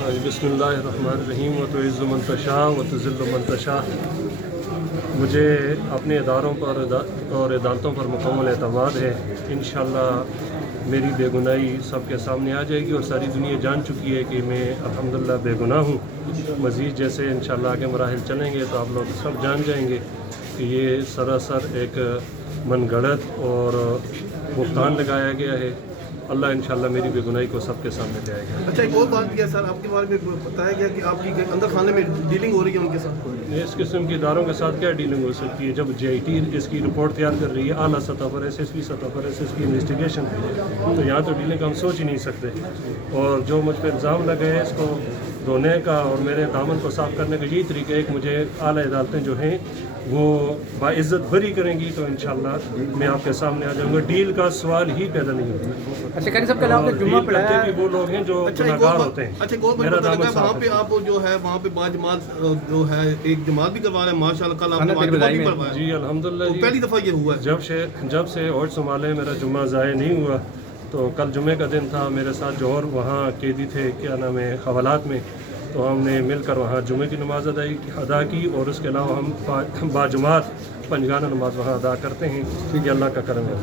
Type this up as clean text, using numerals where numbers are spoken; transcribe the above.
बिस्मिल्लाहिर्रहमानिर्रहीम व तुइज़्ज़ु मन तशा व तुज़िल्लु मन तशा। मुझे अपने इदारों पर और अदालतों पर मुकम्मल एतमाद है। इंशाअल्लाह मेरी बेगुनाही सबके सामने आ जाएगी और सारी दुनिया जान चुकी है कि मैं अल्हम्दुलिल्लाह बेगुनाह हूँ। मज़ीद जैसे इंशाअल्लाह आगे मराहिल चलेंगे तो आप लोग सब जान जाएंगे कि ये सरासर एक मनगढ़ंत और बुहतान लगाया गया है। अल्लाह इंशाअल्लाह मेरी बेगुनाही को सबके सामने ले आएगा। अच्छा, एक और बात किया सर, आपके बारे में बताया गया कि आपकी अंदर खाने में डीलिंग हो रही है उनके साथ। इस किस्म के इदारों के साथ क्या डीलिंग हो सकती है? जब JIT इसकी रिपोर्ट तैयार कर रही है आला सतह पर, SSP सतह पर, SSP इन्वेस्टिगेशन, तो यहाँ तो डीलिंग हम सोच ही नहीं सकते। और जो मुझ पर इल्ज़ाम लगे हैं इसको धोने का और मेरे दामन को साफ़ करने का यही तरीका है कि मुझे आला अदालतें जो हैं वो बाइज़्ज़त बरी करेंगी तो इंशाअल्लाह मैं आपके सामने आ जाऊँगा। डील का सवाल ही पैदा नहीं होता। अच्छा कारी साहब, कल आपने जुम्मा पढ़ाया कि वो लोग हैं जो गुनहगार होते हैं। अच्छा, एक और बात बताया गया वहाँ पे आप जो है वहाँ पे बाजमात जो है एक जमात भी करवा रहे हैं माशाल्लाह। कल आपने बाजमात भी करवाया जी अल्हम्दुलिल्लाह। तो पहली दफ़ा ये हुआ है जब से और संभाले मेरा जुम्मा ज़ाया नहीं हुआ। तो कल जुम्मे का दिन था, मेरे साथ जो और वहाँ कैदी थे क्या नाम है हवालात में, तो हमने मिलकर वहाँ जुम्मे की नमाज़ अदा की और उसके अलावा हम बाजमात पंजगाना नमाज वहाँ अदा करते हैं। ये अल्लाह का करम है।